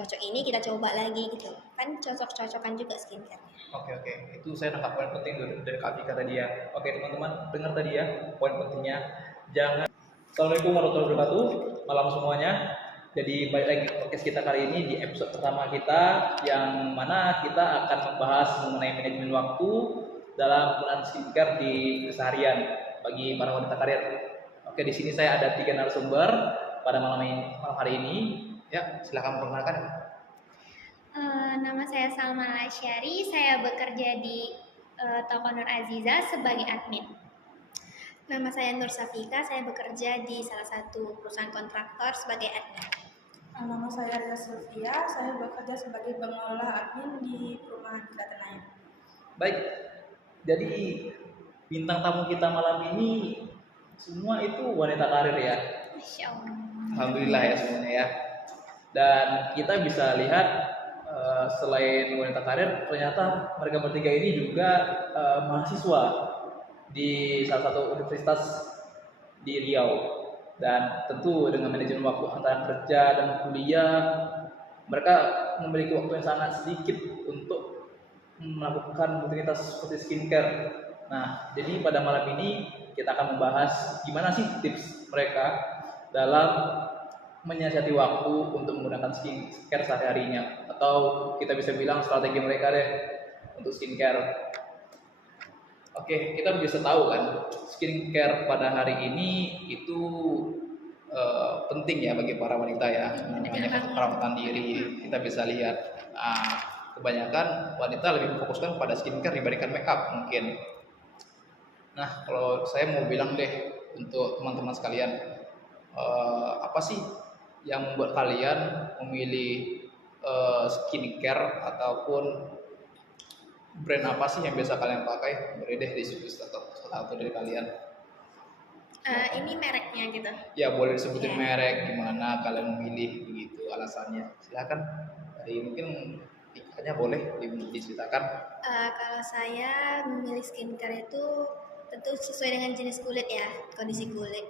cocok ini kita coba lagi gitu. Kan cocok-cocokan juga skincare-nya. Oke, itu saya nangkap poin penting dari Kak Vika tadi ya. Oke teman-teman, dengar tadi ya poin pentingnya. Jangan. Assalamualaikum warahmatullahi wabarakatuh, malam semuanya. Jadi balik lagi podcast kita kali ini di episode pertama kita, yang mana kita akan membahas mengenai manajemen waktu dalam penggunaan skincare di keseharian bagi para wanita karir. Oke, di sini saya ada 3 narasumber pada malam hari ini. Ya, silahkan perkenalkan. Nama saya Salma Lasyari, saya bekerja di Toko Nur Aziza sebagai admin. Nama saya Nur Safika, saya bekerja di salah satu perusahaan kontraktor sebagai admin. Nama saya Reza Sylvia, saya bekerja sebagai pengelola admin di perumahan Kratenayan. Baik, jadi bintang tamu kita malam ini semua itu wanita karir ya. Masya Allah. Alhamdulillah ya semuanya ya. Dan kita bisa lihat selain wanita karir, ternyata mereka bertiga ini juga mahasiswa di salah satu universitas di Riau. Dan tentu dengan manajemen waktu antara kerja dan kuliah, mereka memiliki waktu yang sangat sedikit untuk melakukan rutinitas seperti skincare. Nah, jadi pada malam ini kita akan membahas gimana sih tips mereka dalam menyiasati waktu untuk menggunakan skincare sehari-harinya, atau kita bisa bilang strategi mereka deh untuk skincare. Oke, kita bisa tahu kan skincare pada hari ini itu penting ya bagi para wanita ya, namanya perawatan diri. Kita bisa lihat kebanyakan wanita lebih memfokuskan pada skincare dibandingkan makeup mungkin. Nah, kalau saya mau bilang deh untuk teman-teman sekalian, apa sih yang membuat kalian memilih skincare, ataupun brand apa sih yang biasa kalian pakai? Boleh deh disebut satu dari kalian. Ini mereknya gitu. Ya, boleh disebutin merek, gimana kalian memilih begitu alasannya. Silakan. Dari mungkin Ikanya boleh diceritakan. Kalau saya memilih skincare itu tentu sesuai dengan jenis kulit ya, kondisi kulit.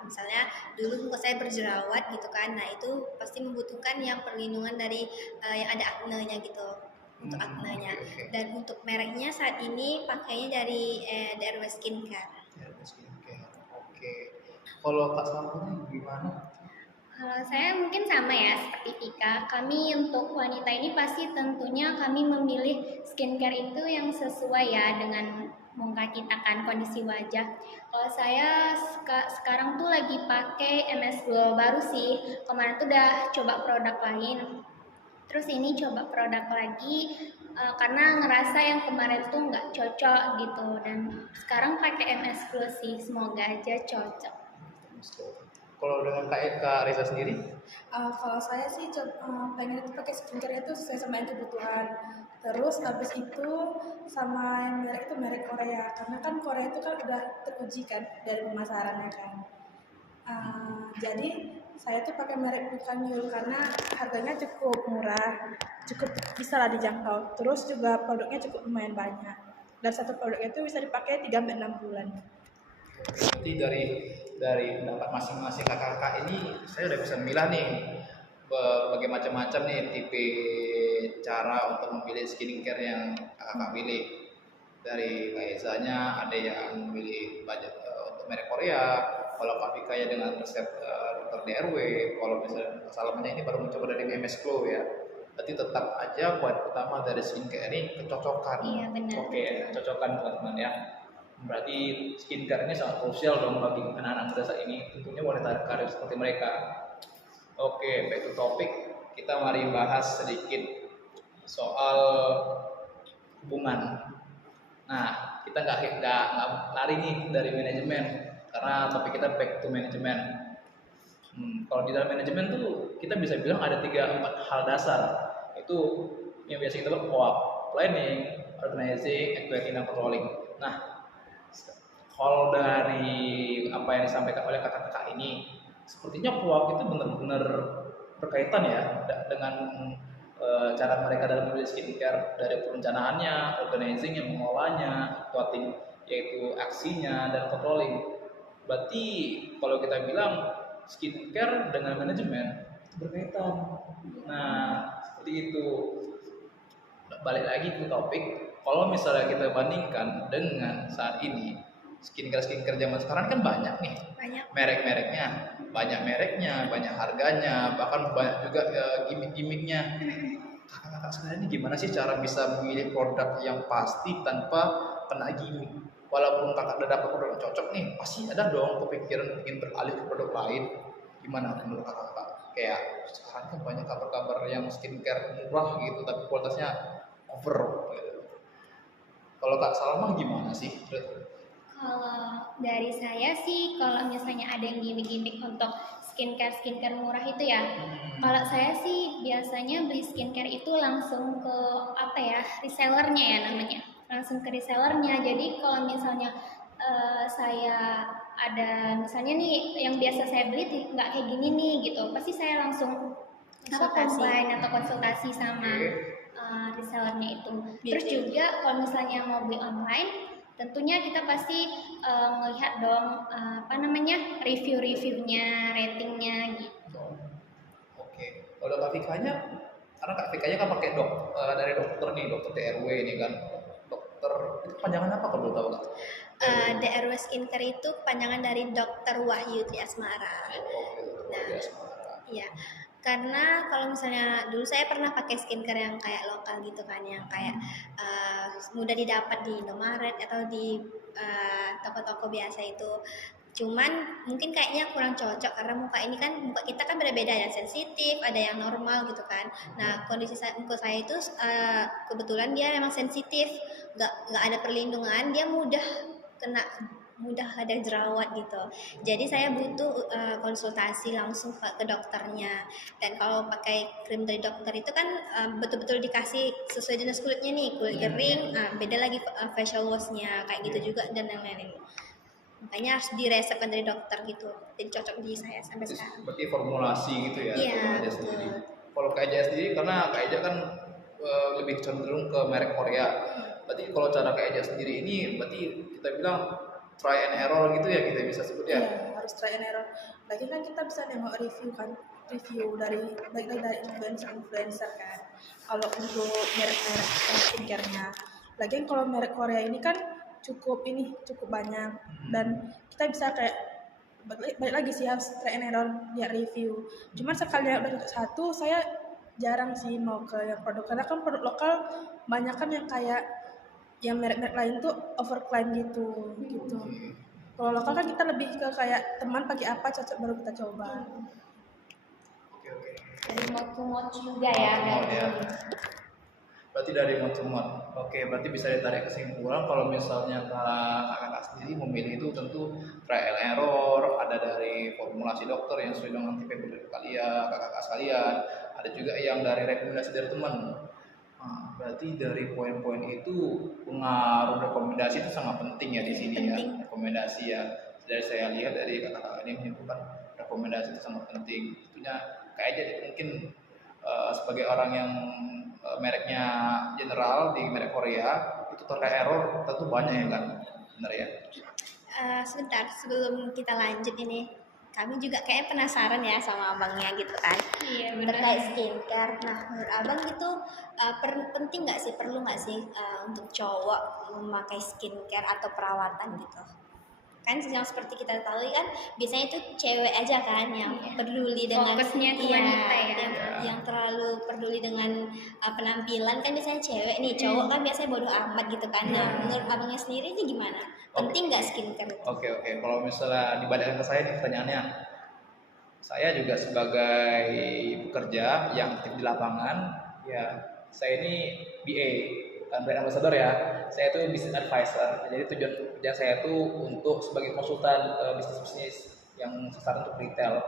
Misalnya dulu muka saya berjerawat gitu kan, nah itu pasti membutuhkan yang perlindungan dari yang ada aknenya gitu, untuk aknenya. Okay. Dan untuk mereknya saat ini pakainya dari DRW Skincare. Oke. Kalau Kak Salma gimana? Kalau saya mungkin sama ya seperti Vika. Kami untuk wanita ini pasti tentunya kami memilih skincare itu yang sesuai ya dengan muka kita kan, kondisi wajah. Kalau saya sekarang tuh lagi pakai MS Glow baru sih. Kemarin tuh udah coba produk lain. Terus ini coba produk lagi karena ngerasa yang kemarin tuh nggak cocok gitu, dan sekarang pakai MS Glow sih, semoga aja cocok. Kalau dengan Kak Reza sendiri? Kalau saya sih pengen itu pakai skincare itu sesuai sama yang kebutuhan. Terus habis itu sama yang merek itu merek Korea, karena kan Korea itu kan udah teruji kan dari pemasarannya kan. Jadi saya tuh pakai merek Bukanyul karena harganya cukup murah, cukup bisa lah dijangkau. Terus juga produknya cukup lumayan banyak. Dan satu produknya itu bisa dipakai 3-6 bulan. Jadi dari pendapat masing-masing kakak-kakak ini, saya udah bisa memilah nih berbagai macam-macam nih tipe cara untuk memilih skincare yang kakak pilih. Dari Kaisanya ada yang memilih budget untuk merek Korea, kalau Kak Vika ya dengan resep dokter DRW, kalau misalnya Salamanya ini baru mencoba dari MS Glow ya. Berarti tetap aja poin utama dari skincare ini kecocokan. Iya, benar. Oke, kecocokan teman-teman ya. Berarti skincare ini sangat krusial dong bagi anak-anak muda saat ini, tentunya wanita karir seperti mereka. Oke, back to topik. Kita mari bahas sedikit soal hubungan. Nah, kita nggak lari nih dari manajemen, karena topik kita back to manajemen. Kalau di dalam manajemen tuh kita bisa bilang ada 3-4 hal dasar. Itu yang biasa kita buat: planning, organizing, equity, dan controlling. Nah, kalau dari apa yang disampaikan oleh kakak-kakak ini, sepertinya POAP itu benar-benar berkaitan ya dengan cara mereka dalam memilih skincare, dari perencanaannya, organizing yang mengelolanya, plotting yaitu aksinya, dan controlling. Berarti kalau kita bilang skincare dengan manajemen berkaitan. Nah, seperti itu. Balik lagi ke topik, kalau misalnya kita bandingkan dengan saat ini, skincare zaman sekarang kan banyak nih Banyak. merek-mereknya, banyak harganya, bahkan banyak juga gimmick-gimmicknya. Kakak-kakak sekalian ini gimana sih cara bisa memilih produk yang pasti tanpa kena gimmick? Walaupun kakak udah dapat produk yang cocok nih, pasti ada dong kepikiran ingin beralih ke produk lain. Gimana menurut kakak-kakak? Kayak sekarang kan banyak kabar-kabar yang skincare murah gitu, tapi kualitasnya over gitu. Kalau Kak Salma gimana sih? Kalau dari saya sih, kalau misalnya ada yang gimmick-gimmick untuk skincare murah itu ya, kalau saya sih biasanya beli skincare itu langsung ke apa ya, resellernya ya namanya, langsung ke resellernya. Jadi kalau misalnya saya ada misalnya nih yang biasa saya beli nggak kayak gini nih gitu, pasti saya langsung combine atau konsultasi sama resellernya itu. Terus juga kalau misalnya mau beli online, tentunya kita pasti melihat dong apa namanya review-reviewnya, ratingnya gitu. Oke, kalau Kak Fikanya, karena Kak Fikanya kan pakai dari dokter nih, dokter DRW nih kan, dokter itu panjangan apa kalau boleh tahu Kak? DRW Skincare itu kepanjangan dari Dokter Wahyu Tri Asmara. Iya, karena kalau misalnya dulu saya pernah pakai skincare yang kayak lokal gitu kan, yang kayak mudah didapat di Indomaret atau di toko-toko biasa itu. Cuman mungkin kayaknya kurang cocok karena muka kita kan beda-beda, ada yang sensitif, ada yang normal gitu kan. Nah, kondisi muka saya itu kebetulan dia memang sensitif, nggak ada perlindungan, dia mudah ada jerawat gitu. Jadi saya butuh konsultasi langsung ke dokternya. Dan kalau pakai krim dari dokter itu kan betul-betul dikasih sesuai jenis kulitnya nih, kulit kering, beda lagi facial washnya kayak gitu juga dan yang lain-lain. Makanya harus diresepkan dari dokter gitu. Jadi cocok di saya sampai sekarang. Seperti formulasi gitu ya, Iya, Kak sendiri. Kalau Kak Eja sendiri, karena Kak Eja kan lebih cenderung ke merek Korea. Berarti kalau cara Kak Eja sendiri ini, berarti kita bilang try and error gitu ya, kita bisa sebut ya. Iya, harus try and error. Lagi kan kita bisa nengok review dari baik dari influencer kan. Kalau untuk merek-merek skincare-nya. Lagian kalau merek Korea ini kan cukup banyak dan kita bisa kayak balik lagi sih harus try and error lihat review. Cuman sekali udah satu saya jarang sih mau ke yang produk, karena kan produk lokal banyak kan yang kayak yang merek-merek lain tuh overclaim gitu. Kalau lokal kan kita lebih ke kayak teman pakai apa cocok baru kita coba. Oke. Dari mouth to mouth juga ya. Berarti dari mouth to mouth. Oke, berarti bisa ditarik kesimpulan kalau misalnya kakak sendiri memilih itu tentu trial error, ada dari formulasi dokter yang sesuai dengan tipe kulit kalian, kakak sekalian, ada juga yang dari rekomendasi dari teman. Nah, berarti dari poin-poin itu pengaruh rekomendasi itu sangat penting ya di sini ya. Rekomendasi ya. Dari saya lihat dari kakak-kakak ini menyebutkan rekomendasi itu sangat penting. Tentunya kayak mungkin sebagai orang yang mereknya general di merek Korea itu terkait error tentu banyak ya kan, benar ya? Sebentar sebelum kita lanjut ini, kami juga kayak penasaran ya sama abangnya gitu kan. Iya benar. Terkait skincare. Nah, menurut abang itu penting nggak sih, perlu nggak sih untuk cowok memakai skincare atau perawatan gitu? Kan yang seperti kita tahu kan biasanya itu cewek aja kan yang peduli dengan fokusnya ke wanita ya. yang terlalu peduli dengan penampilan kan biasanya cewek nih, cowok kan biasanya bodoh amat gitu kan. Nah, menurut abangnya sendiri itu gimana? Penting nggak skincare itu? Oke. Kalau misalnya dibalikkan ke saya nih pertanyaannya, saya juga sebagai pekerja yang aktif di lapangan, ya saya ini BA, brand ambassador ya. Saya itu business advisor. Jadi tujuan kerja saya itu untuk sebagai konsultan bisnis yang sasaran untuk retail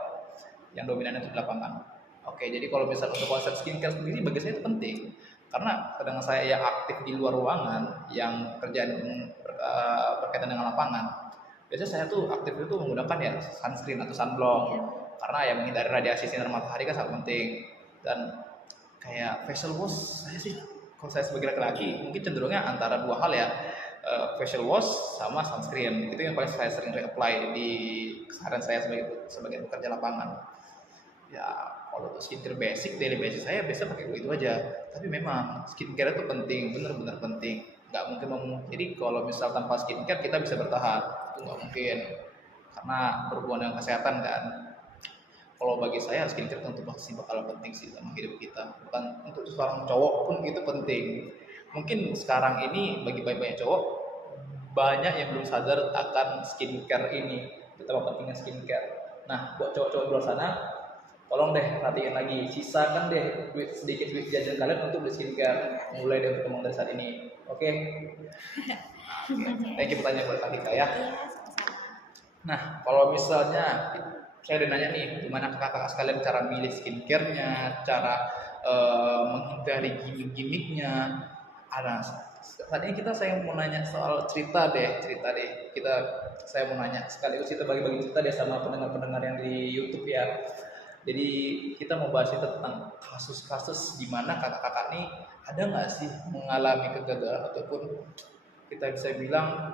yang dominan itu di lapangan. Oke, jadi kalau misalnya untuk konsep skincare sendiri bagi saya itu penting. Karena sedang saya yang aktif di luar ruangan, yang kerjaan berkaitan dengan lapangan, biasanya saya tuh aktif itu menggunakan ya sunscreen atau sunblock. Karena ya menghindari radiasi sinar matahari kan sangat penting. Dan kayak facial wash, saya sih kalau saya sebagai laki-laki mungkin cenderungnya antara dua hal ya, facial wash sama sunscreen. Itu yang paling saya sering apply di keseharian saya sebagai pekerja lapangan. Ya kalau untuk skincare basic, daily basic saya biasa pakai itu aja. Tapi memang skincare itu penting, benar-benar penting. Nggak mungkin jadi kalau misal tanpa skincare kita bisa bertahan, itu nggak mungkin karena berhubungan dengan kesehatan kan. Kalau bagi saya skincare tentu pasti bakal penting sih dalam hidup kita. Bukan untuk seorang cowok pun itu penting. Mungkin sekarang ini bagi banyak cowok banyak yang belum sadar akan skincare ini, betapa pentingnya skincare. Nah, buat cowok-cowok di luar sana, tolong deh perhatiin lagi, sisakan deh sedikit duit jajan kalian untuk beli skincare. Mulai dari pertemuan dari saat ini, oke? Thank you pertanyaan buat Kak ya. Iya, sama-sama. Nah, kalau misalnya saya udah nanya nih, gimana kakak-kakak sekalian cara milih skincare-nya, cara menghindari gimmick-gimmicknya. Ada, tadi saya mau nanya soal cerita deh. Saya mau nanya sekaligus kita bagi-bagi cerita deh sama pendengar-pendengar yang di YouTube ya. Jadi kita mau bahas tentang kasus-kasus di mana kakak-kakak nih ada nggak sih mengalami kegagalan ataupun kita bisa bilang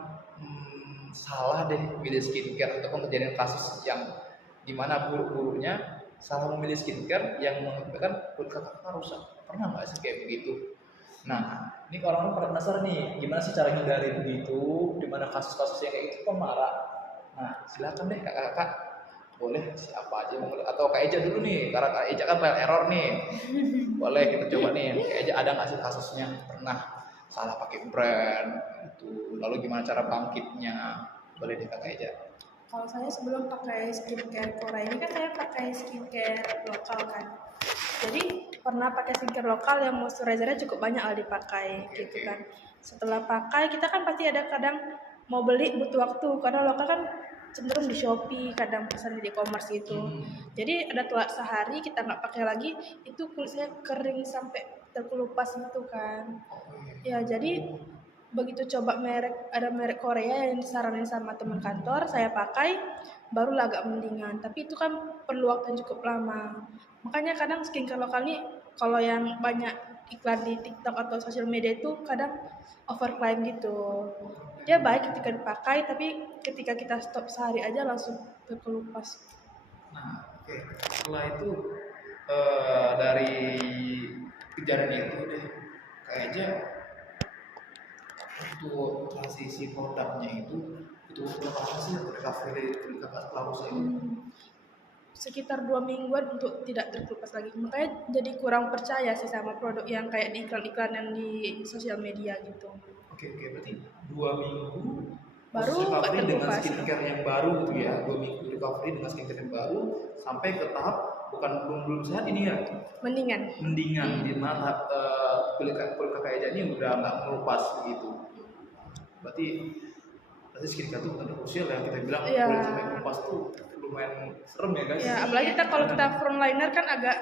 salah deh milih skincare ataupun kejadian kasus yang dimana buruk-buruknya salah memilih skincare yang mengakibatkan kulit kakak rusak. Pernah nggak sih kayak begitu? Nah, ini kalau orang pernah penasaran nih, gimana sih cara hindari begitu, dimana kasus-kasus yang kayak gitu kan marah. Nah, silakan deh kakak-kakak, boleh siapa aja mau mulai atau Kak Eja dulu nih, karena Kak Eja kan banyak error nih. Boleh kita coba nih, Kak Eja ada nggak sih kasusnya pernah salah pakai brand itu, lalu gimana cara bangkitnya? Boleh deh Kak Eja. Kalau saya sebelum pakai skincare Korea ini kan saya pakai skincare lokal kan. Jadi pernah pakai skincare lokal yang moisturizer-nya cukup banyak lah dipakai gitu kan. Setelah pakai kita kan pasti ada kadang mau beli butuh waktu karena lokal kan cenderung di Shopee, kadang pesan di e-commerce gitu. Jadi ada telat sehari kita nggak pakai lagi, itu kulit saya kering sampai terkelupas gitu kan. Ya jadi begitu coba ada merek Korea yang disaranin sama teman kantor, saya pakai barulah agak mendingan, tapi itu kan perlu waktu yang cukup lama. Makanya kadang skincare lokal nih kalau yang banyak iklan di TikTok atau sosial media itu kadang overclaim gitu. Dia baik ketika dipakai, tapi ketika kita stop sehari aja langsung terkelupas. Nah, oke. Setelah itu dari kejadian itu deh, kayaknya untuk transisi produknya itu berapa lama sih recovery dari kulit kakak setelah rusak itu? Sekitar 2 mingguan untuk tidak terkelupas lagi. Makanya jadi kurang percaya sih sama produk yang kayak di iklan-iklan yang di sosial media gitu. Oke, berarti 2 minggu Baru proses nggak recovery dengan terkelupas. skincare yang baru gitu ya. 2 minggu recovery dengan skincare yang baru sampai ke tahap belum sehat ini ya, Mendingan. di mana kulit kakak Eja ini udah nggak melupas begitu. Berarti skincare itu benar krusial ya, kita bilang Iya. kulit sampai melupas tuh lumayan serem ya guys. Ya, apalagi kalau kita frontliner kan agak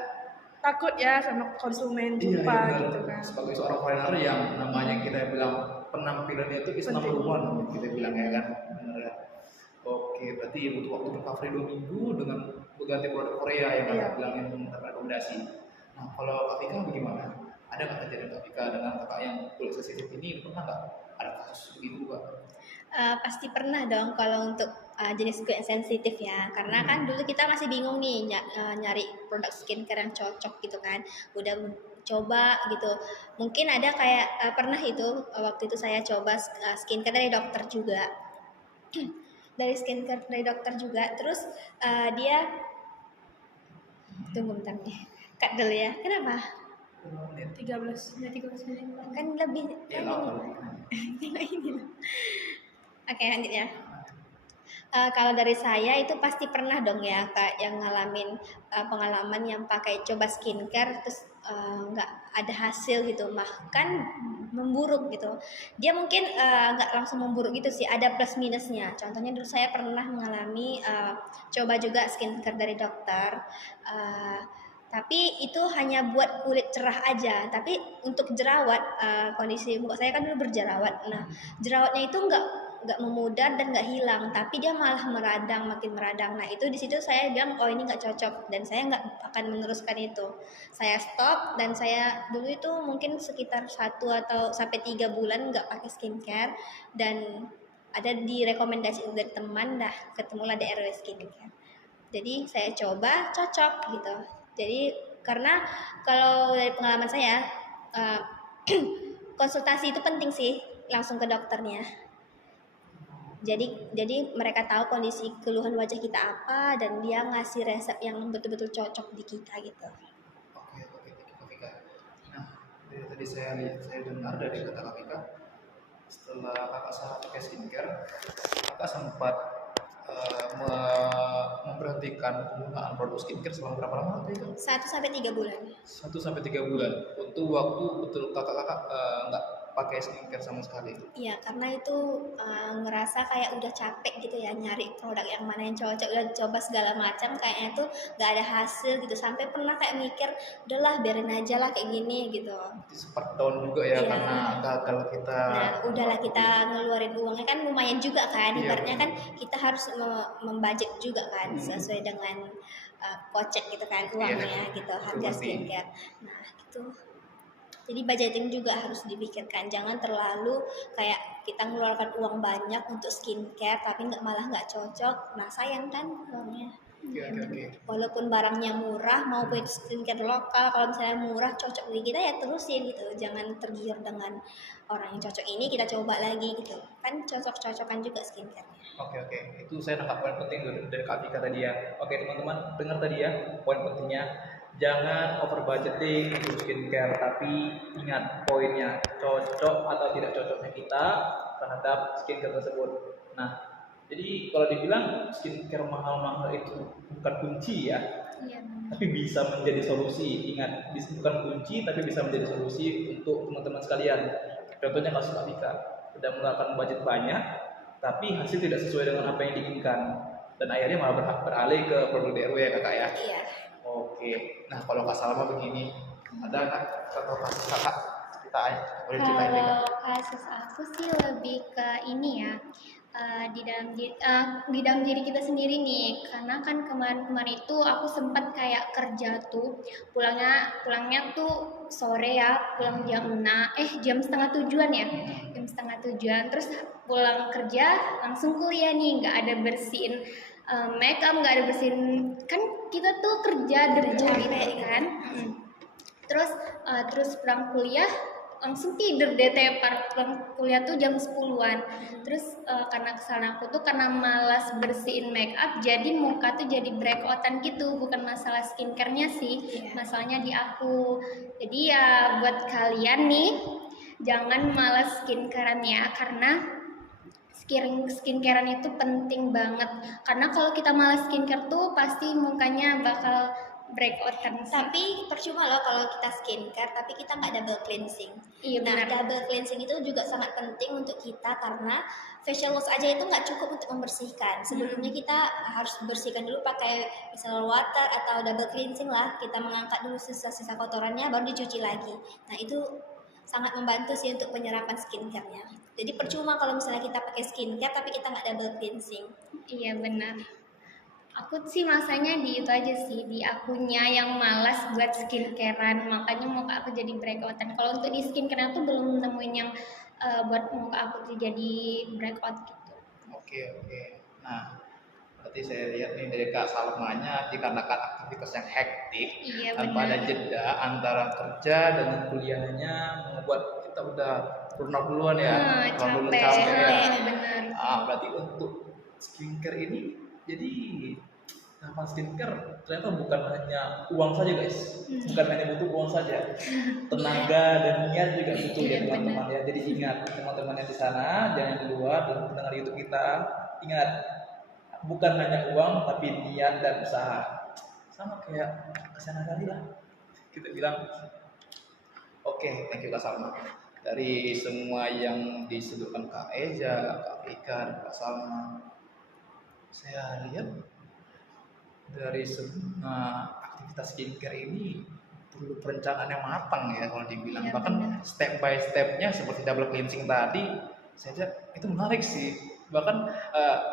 takut ya sama konsumen jumpa gitu kan. Sebagai seorang foreigner yang namanya kita bilang penampilannya itu is number one, kita bilang ya kan, benar ya. Oke, berarti butuh waktu recovery 2 minggu dengan berganti produk Korea yang kakak bilang yang rekomendasi. Nah, kalau Kak Vika bagaimana? Ada nggak kejadian Kak Vika dengan kakak yang kulit sensitif ini, pernah nggak ada kasus begitu Kak? Pasti pernah dong kalau untuk jenis kulit yang sensitif ya, karena kan dulu kita masih bingung nih nyari produk skincare yang cocok gitu kan. Udah coba gitu, mungkin ada kayak pernah itu waktu itu saya coba skincare dari dokter juga. Dari skincare dari dokter juga, terus dia tunggu bentar nih, cut dulu ya. Kenapa? 13 menit. Kan lebih Ya kan nggak ini. apa-apa. Ini loh. Oke, lanjut ya. Kalau dari saya itu pasti pernah dong ya Kak yang ngalamin pengalaman yang pakai coba skincare terus nggak ada hasil gitu, bahkan memburuk gitu. Dia mungkin nggak langsung memburuk gitu sih, ada plus minusnya. Contohnya dulu saya pernah mengalami coba juga skincare dari dokter. Tapi itu hanya buat kulit cerah aja. Tapi untuk jerawat, kondisi muka saya kan dulu berjerawat. Nah, jerawatnya itu nggak memudar dan nggak hilang, tapi dia malah makin meradang. Nah, itu di situ saya bilang, oh ini nggak cocok dan saya nggak akan meneruskan itu. Saya stop dan saya dulu itu mungkin sekitar 1 atau sampai 3 bulan nggak pakai skincare dan ada direkomendasi dari teman, dah ketemulah DRW skincare. Jadi saya coba cocok gitu. Jadi karena kalau dari pengalaman saya eh, konsultasi itu penting sih, langsung ke dokternya. Jadi mereka tahu kondisi keluhan wajah kita apa dan dia ngasih resep yang betul-betul cocok di kita gitu. Oke, Kak Vika. Nah, tadi saya dengar dari kata Kak Vika, setelah kakak salah pakai skincare, kakak sempat memberhentikan penggunaan produk skincare selama berapa lama waktu itu? 1 sampai 3 bulan. 1 sampai 3 bulan. Untuk waktu betul kakak nggak pakai skincare sama sekali. Iya, karena itu ngerasa kayak udah capek gitu ya nyari produk yang mana yang cocok, udah coba segala macam kayaknya tuh nggak ada hasil gitu. Sampai pernah kayak mikir, udahlah biarin aja lah kayak gini gitu. Sempat down juga ya Iya. karena gagal kita. Nah, udahlah kita ngeluarin uangnya kan lumayan juga kan. Iya, Ibaratnya kan benar. kita harus membudget juga kan sesuai dengan kocek gitu kan uangnya gitu, harga pasti. skincare. Nah, gitu. Jadi budgeting juga harus dipikirkan, jangan terlalu kayak kita mengeluarkan uang banyak untuk skincare tapi malah nggak cocok. Nah sayang kan uangnya. Oke. Walaupun barangnya murah maupun itu skincare lokal, kalau misalnya murah cocok di kita ya terusin gitu, jangan tergiur dengan orang yang cocok ini kita coba lagi gitu. Kan cocok-cocokan juga skincare-nya. Oke. Itu saya nangkap poin penting dari Kak Vika tadi ya. Oke teman-teman, dengar tadi ya poin pentingnya. Jangan over budgeting untuk skincare, tapi ingat poinnya cocok atau tidak cocoknya kita terhadap skincare tersebut. Nah, jadi kalau dibilang skincare mahal-mahal itu bukan kunci ya, Iya. tapi bisa menjadi solusi. Ingat, bukan kunci tapi bisa menjadi solusi untuk teman-teman sekalian. Contohnya kasus Kak Vika, sudah mengeluarkan budget banyak, tapi hasil tidak sesuai dengan apa yang diinginkan, dan akhirnya malah beralih ke produk DRW ya kakak ya. Iya. Oke, nah kalau Kak Salma begini, ada nggak contoh kasus kakak ceritain? Boleh ceritain deh Kak. Kalau kasus aku sih lebih ke ini ya, di dalam diri kita sendiri nih, karena kan kemarin itu aku sempat kayak kerja tuh, pulangnya tuh sore ya, pulang jam setengah tujuan ya, jam setengah tujuan, terus pulang kerja langsung kuliah nih, nggak ada bersihin make up, nggak ada bersihin, kan kita tuh kerja Kerja gitu gitu. kan. Terus pulang kuliah langsung tidur deh, tepar pulang kuliah tuh jam 10-an. Terus karena kesalahan aku tuh karena malas bersihin make up, jadi muka tuh jadi breakoutan gitu, bukan masalah skincare-nya sih, masalahnya di aku. Jadi ya buat kalian nih, jangan malas skincarean ya, karena skincarean itu penting banget. Karena kalau kita malas skincare tuh pasti mukanya bakal breakoutan. Tapi percuma loh kalau kita skincare tapi kita nggak double cleansing. Iya Nah, benar. double cleansing itu juga sangat penting untuk kita karena facial wash aja itu nggak cukup untuk membersihkan. Sebelumnya kita harus bersihkan dulu pakai micellar water atau double cleansing lah. Kita mengangkat dulu sisa-sisa kotorannya baru dicuci lagi. Nah, itu sangat membantu sih untuk penyerapan skincare-nya. Jadi percuma kalau misalnya kita pakai skincare tapi kita nggak double cleansing. Iya benar. Aku sih masanya di itu aja sih, di akunya yang malas buat skincarean, makanya muka aku jadi breakoutan. Kalau untuk di skincare aku belum nemuin yang buat muka aku tuh jadi breakout gitu. Oke. Nah, berarti saya lihat nih dari Kak Salmanya dikarenakan aktivitas yang hektik, Iya tanpa ada benar. jeda antara kerja dengan kuliahnya, membuat kita udah burnout duluan ya, terlalu Capek. capek ya. Benar. Berarti untuk skincare ini, jadi tahapan skincare ternyata bukan hanya uang saja guys, bukan hanya butuh uang saja, tenaga dan niat juga butuh ya Iya, teman-teman ya. Jadi ingat teman-teman yang di sana, jangan di luar dan pendengar YouTube kita, ingat bukan hanya uang tapi niat dan usaha. Sama kayak kesana tadi lah, kita bilang oke, thank you Kak Salma. Dari semua yang disebutkan Kak Eja, Kak Vika, dan Kak Salma, saya lihat dari semua aktivitas skincare ini perlu perencanaan yang matang ya kalau dibilang. Iya, Bahkan benar. step by stepnya seperti double cleansing tadi, saya lihat itu menarik sih. Bahkan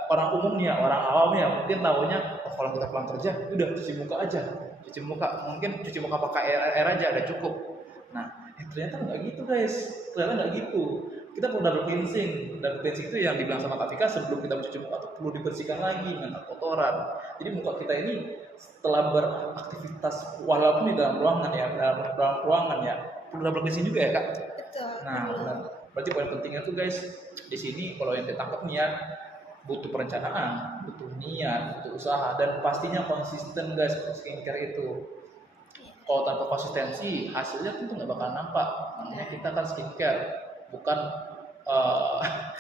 orang umum nih ya, orang awam ya mungkin tahunya kalau kita pulang kerja udah cuci muka aja, mungkin cuci muka pakai air aja udah cukup. Nah ternyata nggak gitu guys, ternyata nggak gitu. kita perlu double cleansing. Double cleansing itu yang dibilang sama Kak Vika, sebelum kita mencuci muka tuh perlu dibersihkan lagi dengan kotoran. Jadi muka kita ini setelah beraktivitas walaupun di dalam ruangan ya, dalam ruangan ya, perlu double cleansing juga ya Kak. Betul. Nah, benar. Berarti poin pentingnya tuh guys, di sini kalau yang ditangkap nih ya, butuh perencanaan, butuh niat, butuh usaha, dan pastinya konsisten guys skincare itu. Kalau tanpa konsistensi, hasilnya tentu nggak bakal nampak. Makanya kita kan skincare, bukan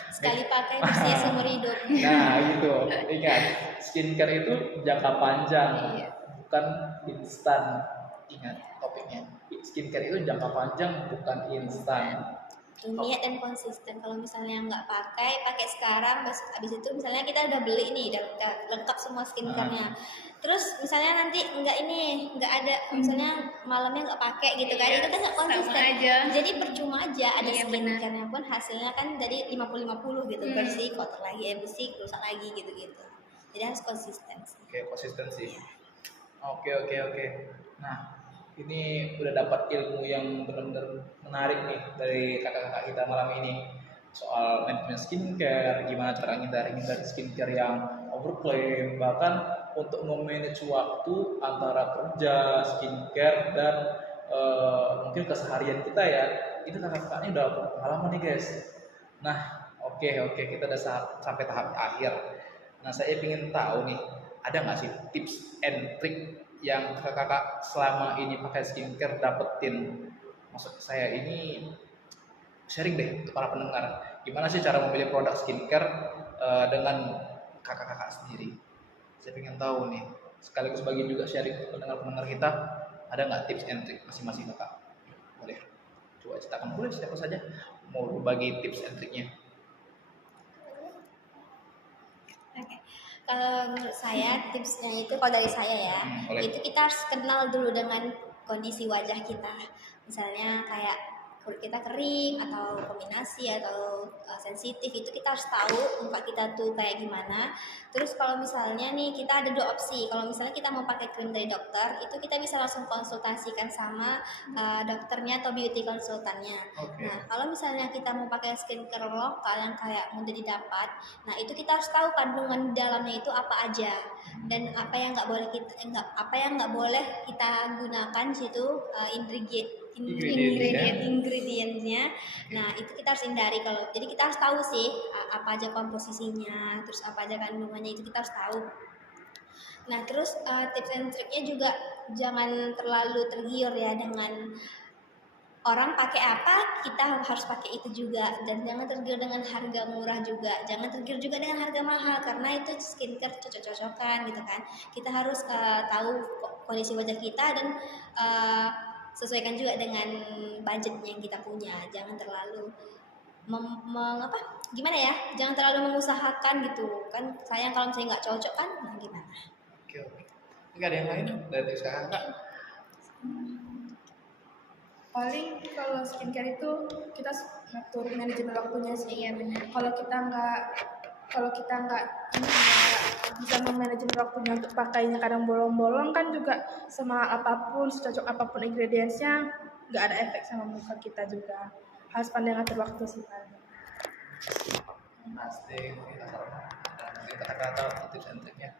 Sekali pakai bersih seumur hidup. nah gitu. Ingat, skincare itu jangka panjang, Iya. bukan instan. Ingat topiknya. Skincare itu jangka panjang, bukan instan. Niat dan konsisten. Kalau misalnya nggak pakai sekarang, abis itu misalnya kita udah beli nih, udah lengkap semua skincare-nya. Terus misalnya nanti nggak ada, misalnya malamnya nggak pakai gitu kan, Iya, itu kan nggak sama konsisten. aja. Jadi percuma aja ada Iya, benar. skincare-nya pun hasilnya kan dari 50-50 gitu, bersih, kotor lagi, bersih, rusak lagi gitu-gitu. Jadi harus konsisten sih. Oke, konsistensi. Oke. Nah, ini udah dapat ilmu yang benar-benar menarik nih dari kakak-kakak kita malam ini soal manajemen skincare, gimana cara hindari skincare yang overclaim, bahkan untuk memanage waktu antara kerja, skincare, dan mungkin keseharian kita ya. Itu kakak-kakaknya udah pengalaman nih guys. Nah, oke, kita udah sampai tahap akhir. Nah, saya ingin tahu nih, ada nggak sih tips and trick yang kakak selama ini pakai skincare dapetin? Maksud saya ini sharing deh untuk para pendengar. Gimana sih cara memilih produk skincare dengan kakak-kakak sendiri? Saya ingin tahu nih. Sekaligus bagi juga sharing ke pendengar-pendengar kita. Ada nggak tips and trick masing-masing kakak? Boleh. Coba ceritakan, boleh siapa saja mau berbagi tips and triknya. Oke. Kalau menurut saya tipsnya itu, kalau dari saya ya, Boleh. itu kita harus kenal dulu dengan kondisi wajah kita. Misalnya kayak kulit kita kering atau kombinasi atau sensitif, itu kita harus tahu muka kita tuh kayak gimana. Terus kalau misalnya nih kita ada dua opsi, kalau misalnya kita mau pakai krim dari dokter, itu kita bisa langsung konsultasikan sama dokternya atau beauty konsultannya. Oke. Nah, kalau misalnya kita mau pakai skincare lokal yang kayak mudah didapat, nah itu kita harus tahu kandungan di dalamnya itu apa aja dan apa yang nggak boleh kita gunakan di situ, ingredientsnya. Nah, itu kita harus hindari. Kalau jadi kita harus tahu sih apa aja komposisinya, terus apa aja kandungannya, itu kita harus tahu. Nah, terus tips and triknya juga jangan terlalu tergiur ya dengan orang pakai apa, kita harus pakai itu juga. Dan jangan tergiur dengan harga murah juga, jangan tergiur juga dengan harga mahal, karena itu skincare cocok-cocokan gitu kan. Kita harus tahu kondisi wajah kita dan sesuaikan juga dengan budget yang kita punya. Jangan terlalu gimana ya, jangan terlalu mengusahakan gitu kan, sayang kalau misalnya nggak cocok kan, nah gimana. Oke. Nggak ada yang lain dari tips kakak? Paling kalau skincare itu kita ngatur manajemen waktunya sih. Iya, benar. Kalau kita nggak bisa memanajemen waktunya untuk pakainya, kadang bolong-bolong kan juga, sama apapun, secocok apapun ingredientsnya, nggak ada efek sama muka kita juga. Harus pandai ngatur waktu sih paling. Pasti mungkin kata-kata tips and triknya.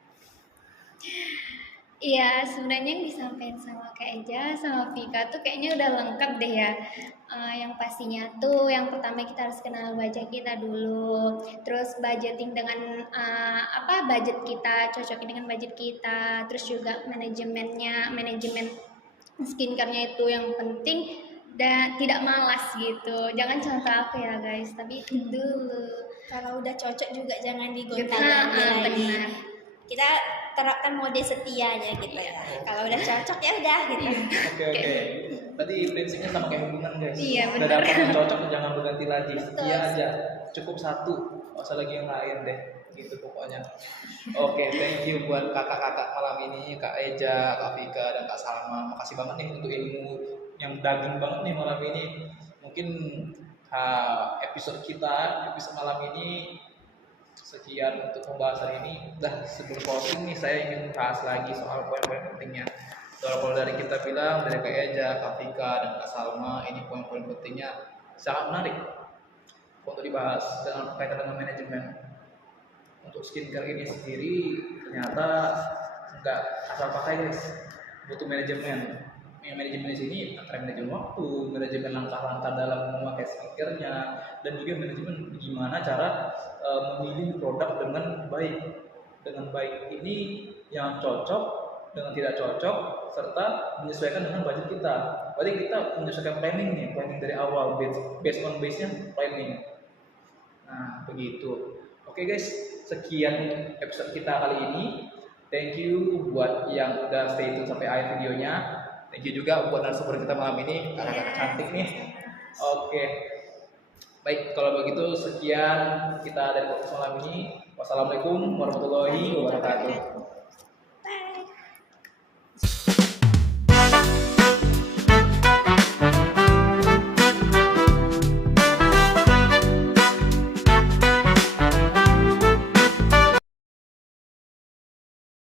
Iya, sebenarnya yang disampaikan sama Kak Eja sama Vika tuh kayaknya udah lengkap deh ya. Yang pastinya tuh yang pertama kita harus kenal wajah kita dulu. Terus budgeting dengan budget kita, cocokin dengan budget kita. Terus juga manajemen skincare-nya itu yang penting, dan tidak malas gitu. Jangan contoh aku ya guys, tapi itu dulu. Kalau udah cocok juga jangan digonta-ganti Benar, lagi. benar. Kita terapkan mode setianya gitu ya. Kalau udah cocok ya udah gitu. Oke. Berarti prinsipnya sama kayak hubungan guys. Iya, Udah benar. dapat yang cocok jangan berganti lagi. Betul. Setia aja. Cukup satu. Nggak usah lagi yang lain deh. Gitu pokoknya. Oke, thank you buat kakak-kakak malam ini, Kak Eja, Kak Vika, dan Kak Salma. Makasih banget nih untuk ilmu yang daging banget nih malam ini. Mungkin episode malam ini sekian untuk pembahasan ini. Sebelum closing nih, saya ingin bahas lagi soal poin-poin pentingnya. Kalau dari kita bilang, dari Kak Eja, Kak Vika, dan Kak Salma, ini poin-poin pentingnya sangat menarik. untuk dibahas dengan kaitan dengan manajemen. Untuk skincare ini sendiri ternyata nggak asal pakai guys, butuh manajemen. Yang manajemen di sini antara manajemen waktu, manajemen langkah-langkah dalam memakai skincare-nya, dan juga manajemen gimana cara memilih produk dengan baik. Dengan baik ini yang cocok dengan tidak cocok, serta menyesuaikan dengan budget kita. Berarti kita menyesuaikan planning nih, planning dari awal, based on base-nya planning. Nah, begitu. Oke guys, sekian episode kita kali ini. Thank you buat yang udah stay tune sampai akhir videonya. Thank you juga buat narasumber kita malam ini, kakak-kakak cantik nih. Oke. Baik, kalau begitu sekian kita dari podcast malam ini. Wassalamualaikum warahmatullahi wabarakatuh.